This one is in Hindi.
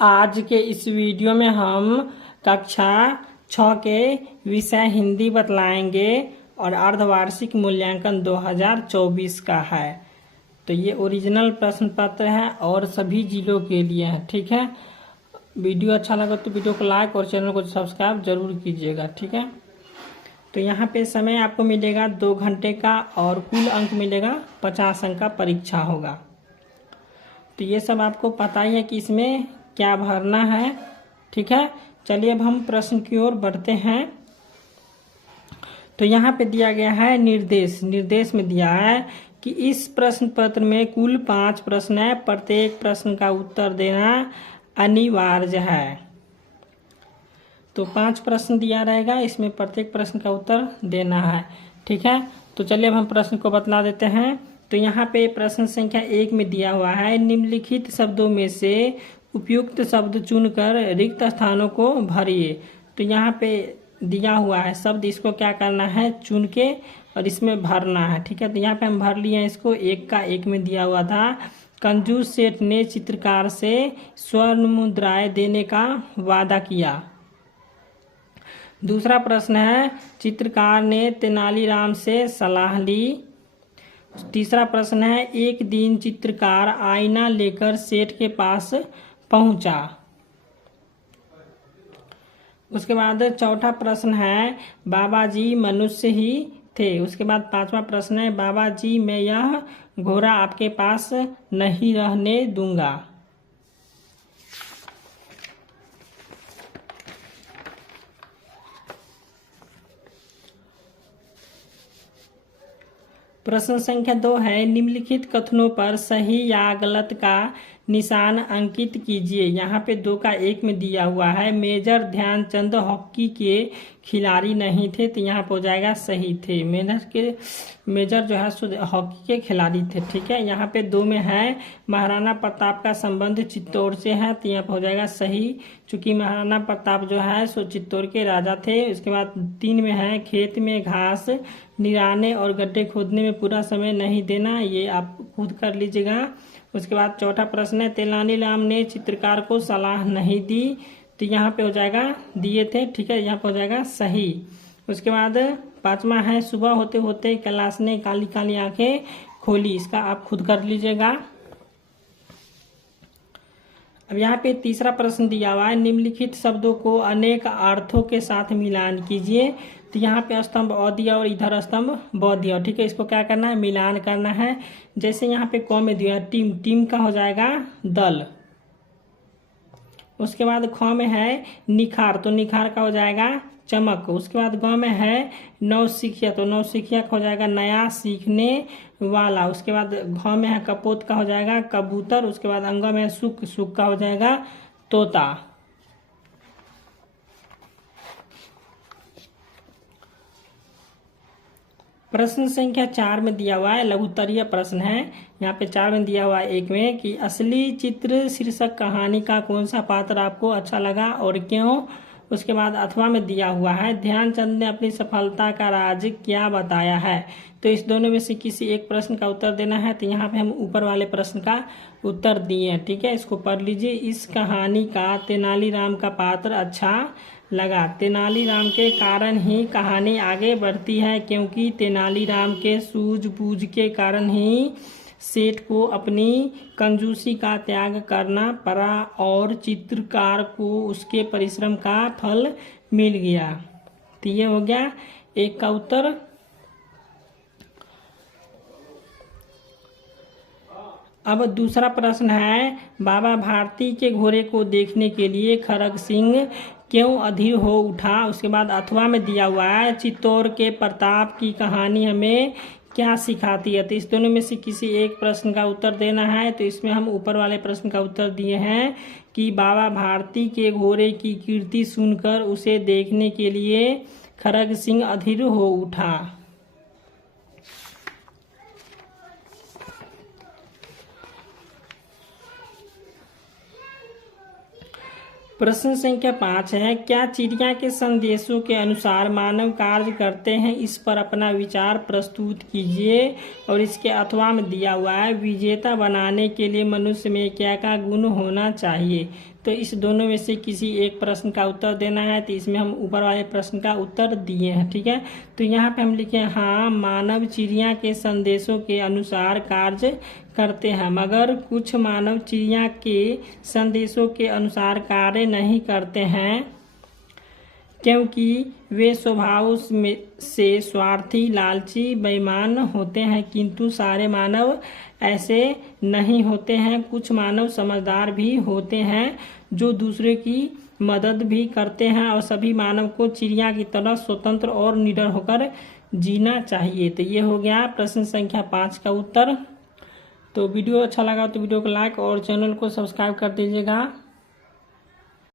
आज के इस वीडियो में हम कक्षा 6 के विषय हिंदी बतलाएंगे और अर्धवार्षिक मूल्यांकन 2024 का है। तो ये ओरिजिनल प्रश्न पत्र है और सभी जिलों के लिए है। ठीक है, वीडियो अच्छा लगा तो वीडियो को लाइक और चैनल को सब्सक्राइब जरूर कीजिएगा। ठीक है, तो यहाँ पे समय आपको मिलेगा 2 घंटे का और कुल अंक मिलेगा 50 अंक का परीक्षा होगा। तो ये सब आपको पता ही है कि इसमें क्या भरना है। ठीक है, चलिए अब हम प्रश्न की ओर बढ़ते हैं। तो यहाँ पे दिया गया है निर्देश में दिया है कि इस प्रश्न पत्र में कुल 5 प्रश्न है, प्रत्येक प्रश्न का उत्तर देना अनिवार्य है। तो 5 प्रश्न दिया रहेगा, इसमें प्रत्येक प्रश्न का उत्तर देना है। ठीक है, तो चलिए अब हम प्रश्न को बतला देते हैं। तो यहाँ पे प्रश्न संख्या 1 में दिया हुआ है, निम्नलिखित शब्दों में से उपयुक्त शब्द चुनकर रिक्त स्थानों को भरिए। तो यहाँ पे दिया हुआ है शब्द, इसको क्या करना है, चुन के और इसमें भरना है। ठीक है, तो यहाँ पे हम भर लिए हैं इसको। 1 का 1 में दिया हुआ था, कंजूस सेठ ने चित्रकार से स्वर्ण मुद्राएं देने का वादा किया। दूसरा प्रश्न है, चित्रकार ने तेनालीराम से सलाह ली। तीसरा प्रश्न है, एक दिन चित्रकार आईना लेकर सेठ के पास पहुंचा। उसके बाद चौथा प्रश्न है, बाबा जी मनुष्य ही थे। उसके बाद 5वां प्रश्न है, बाबा जी मैं यह घोड़ा आपके पास नहीं रहने दूंगा। प्रश्न संख्या 2 है, निम्नलिखित कथनों पर सही या गलत का निशान अंकित कीजिए। यहाँ पे 2 का 1 में दिया हुआ है, मेजर ध्यानचंद हॉकी के खिलाड़ी नहीं थे। तो यहाँ पे हो जाएगा सही थे। मेजर जो है हॉकी के खिलाड़ी थे। ठीक है, यहाँ पे 2 में है, महाराणा प्रताप का संबंध चित्तौड़ से है। तो यहाँ पे हो जाएगा सही, चूंकि महाराणा प्रताप जो है सो चित्तौड़ के राजा थे। उसके बाद 3 में है, खेत में घास निराने और गड्ढे खोदने में पूरा समय नहीं देना। ये आप खुद कर लीजिएगा। उसके बाद चौथा प्रश्न है, तेनालीराम ने चित्रकार को सलाह नहीं दी। तो यहाँ पे हो जाएगा दिए थे। ठीक है, यहाँ पे हो जाएगा सही। उसके बाद 5वां है, सुबह होते होते कैलाश ने काली काली आंखें खोली। इसका आप खुद कर लीजिएगा। अब यहाँ पे तीसरा प्रश्न दिया हुआ है, निम्नलिखित शब्दों को अनेक अर्थों के साथ मिलान कीजिए। तो यहाँ पे स्तंभ अ दिया और इधर स्तंभ ब दिया। ठीक है, इसको क्या करना है, मिलान करना है। जैसे यहाँ पे क में दिया है टीम का हो जाएगा दल। उसके बाद ख में है निखार, तो निखार का हो जाएगा चमक। उसके बाद ग में है नौसिखिया, तो नौसिखिया का हो जाएगा नया सीखने वाला। उसके बाद घ में है कपोत का हो जाएगा कबूतर। उसके बाद अंग में है सुख का हो जाएगा तोता। प्रश्न संख्या 4 में दिया हुआ है, लघुत्तरीय प्रश्न है। यहाँ पे 4 में दिया हुआ है 1 में कि असली चित्र शीर्षक कहानी का कौन सा पात्र आपको अच्छा लगा और क्यों। उसके बाद अथवा में दिया हुआ है, ध्यानचंद ने अपनी सफलता का राज क्या बताया है। तो इस दोनों में से किसी एक प्रश्न का उत्तर देना है। तो यहाँ पे हम ऊपर वाले प्रश्न का उत्तर दिए हैं। ठीक है, इसको पढ़ लीजिए। इस कहानी का तेनालीराम का पात्र अच्छा लगा। तेनालीराम के कारण ही कहानी आगे बढ़ती है, क्योंकि तेनालीराम के सूझबूझ के कारण ही सेठ को अपनी कंजूसी का त्याग करना पड़ा और चित्रकार को उसके परिश्रम का फल मिल गया। तो ये हो गया 1 का उत्तर। अब दूसरा प्रश्न है, बाबा भारती के घोड़े को देखने के लिए खरग सिंह क्यों अधीर हो उठा। उसके बाद अथवा में दिया हुआ है, चित्तौड़ के प्रताप की कहानी हमें क्या सिखाती है। तो इस दोनों में से किसी एक प्रश्न का उत्तर देना है। तो इसमें हम ऊपर वाले प्रश्न का उत्तर दिए हैं कि बाबा भारती के घोड़े की कीर्ति सुनकर उसे देखने के लिए खरग सिंह अधीर हो उठा। प्रश्न संख्या 5 है, क्या चिड़िया के संदेशों के अनुसार मानव कार्य करते हैं। इस पर अपना विचार प्रस्तुत कीजिए। और इसके अथवा में दिया हुआ है, विजेता बनाने के लिए मनुष्य में क्या क्या गुण होना चाहिए। तो इस दोनों में से किसी एक प्रश्न का उत्तर देना है। तो इसमें हम ऊपर वाले प्रश्न का उत्तर दिए हैं, ठीक है। तो यहाँ पे हम लिखे हाँ, मानव चिड़िया के संदेशों के अनुसार कार्य करते हैं, मगर कुछ मानव चिड़िया के संदेशों के अनुसार कार्य नहीं करते हैं, क्योंकि वे स्वभाव से स्वार्थी, लालची, बेईमान होते हैं। किंतु सारे मानव ऐसे नहीं होते हैं। कुछ मानव समझदार भी होते हैं, जो दूसरे की मदद भी करते हैं, और सभी मानव को चिड़िया की तरह स्वतंत्र और निडर होकर जीना चाहिए। तो ये हो गया प्रश्न संख्या 5 का उत्तर। तो वीडियो अच्छा लगा तो वीडियो को लाइक और चैनल को सब्सक्राइब कर दीजिएगा।